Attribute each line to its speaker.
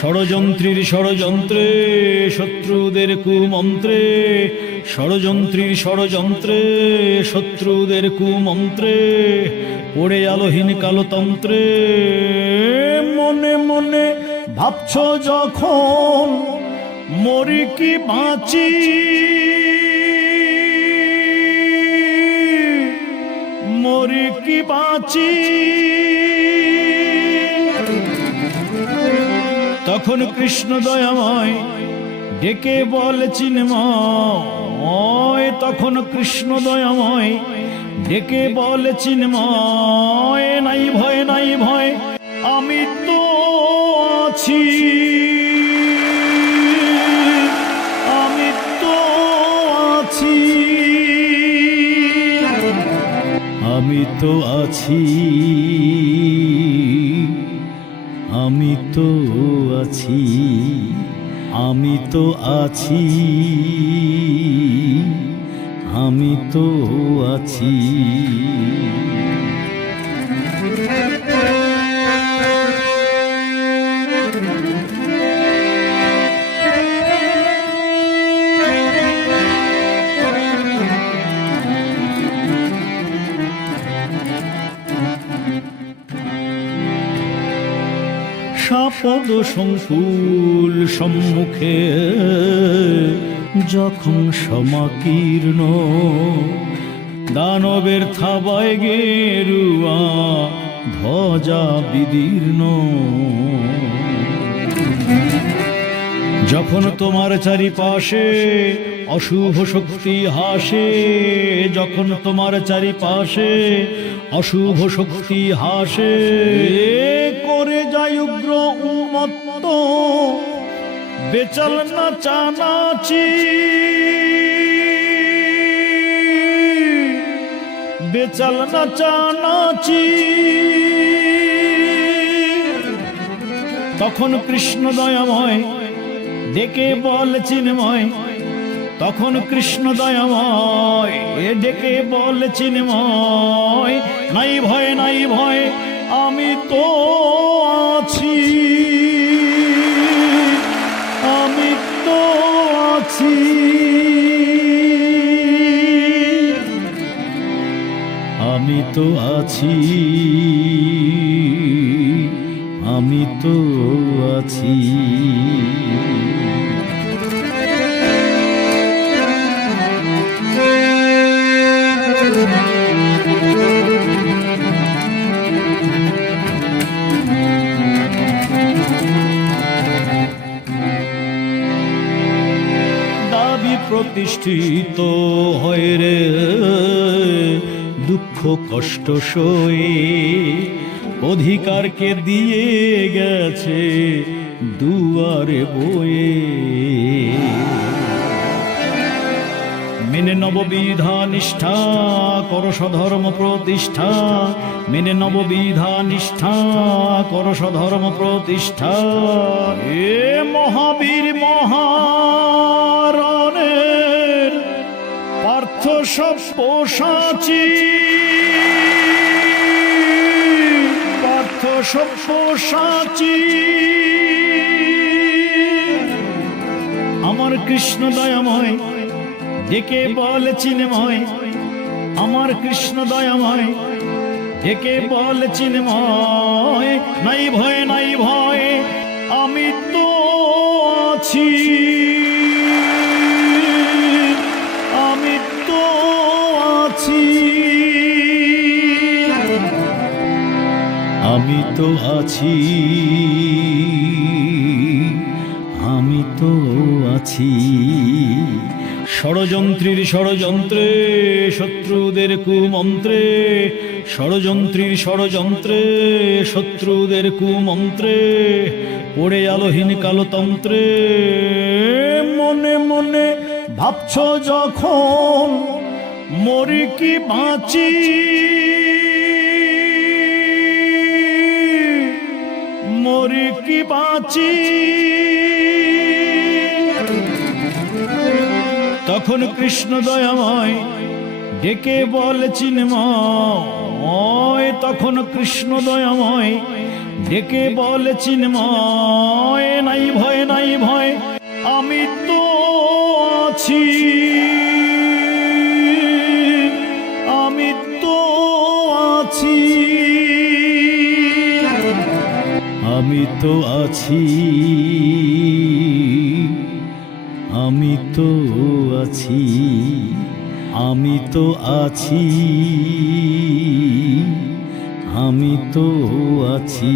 Speaker 1: ষড়যন্ত্রীর ষড়যন্ত্রে, শত্রুদের কুমন্ত্রে, ষড়যন্ত্রীর ষড়যন্ত্রে, শত্রুদের কুমন্ত্রে, পড়ে আলোহীন কালোতন্ত্রে। মনে মনে ভাবছ যখন মরি কি বাঁচি? মরি কি বাঁচি? তখন কৃষ্ণ দয়াময় ডেকে বলে চিন্ময়, তখন কৃষ্ণ দয়াময় ডেকে বলে চিন্ময়, নাই ভয় নাই ভয়, আমি তো আছি। আমি তো আছি। আমি তো আছি। আমি তো আছি আমি তো আছি আমি তো আছি। সাপদ সংকুল সম্মুখে। যখন সমাকীর্ণ দানবের থাবায় গেরুয়া ধ্বজা বিদীর্ণ। যখন তোমার চারিপাশে অশুভ শক্তি হাসে, যখন তোমার চারিপাশে অশুভ শক্তি হাসে। করে যায় উগ্র উন্মত্ত। বেচাল না চানাচি। বেচাল না চানাচি। তখন কৃষ্ণ দয়াময় ডেকে বল চিন্ময় তখন কৃষ্ণ দয়াময় এ ডেকে বল চিন্ময়, নাই ভয় নাই ভয়, আমি তো আছি। আমি তো আছি। আমি তো আছি। আমি তো আছি। প্রতিষ্ঠিত হয় রে। দুঃখ, কষ্ট সয়ে অধিকারকে দিয়ে গেছে দুয়ারে বয়ে। মেনে নববিধা নিষ্ঠা কর সধর্ম প্রতিষ্ঠা। মেনে নববিধা নিষ্ঠা কর সধর্ম প্রতিষ্ঠা। এ সব পোষাচি পার্থ সব পোষাচি আমার কৃষ্ণ দয়াময় ডেকে বল চিন্ময়। আমার কৃষ্ণ দয়াময় ডেকে বল চিন্ময়। নাই ভয় নাই ভয়, আমি তো আছি। আমি তো আছি, আমি তো আছি। ষড়যন্ত্রীর ষড়যন্ত্রে, শত্রুদের কুমন্ত্রে, ষড়যন্ত্রীর ষড়যন্ত্রে, শত্রুদের কুমন্ত্রে, পড়ে আলোহীন কালতন্ত্রে। মনে মনে ভাবছ যখন, মরি কি বাঁচি? কি বাঁচি তখন কৃষ্ণ দয়াময় ডেকে বলে চিন্ময়। তখন কৃষ্ণ দয়াময় ডেকে বল চিন্ময়। নাই ভয় নাই ভয়, আমি তো আছি। তো আছি। আমি তো আছি। আমি তো আছি। আমি তো আছি।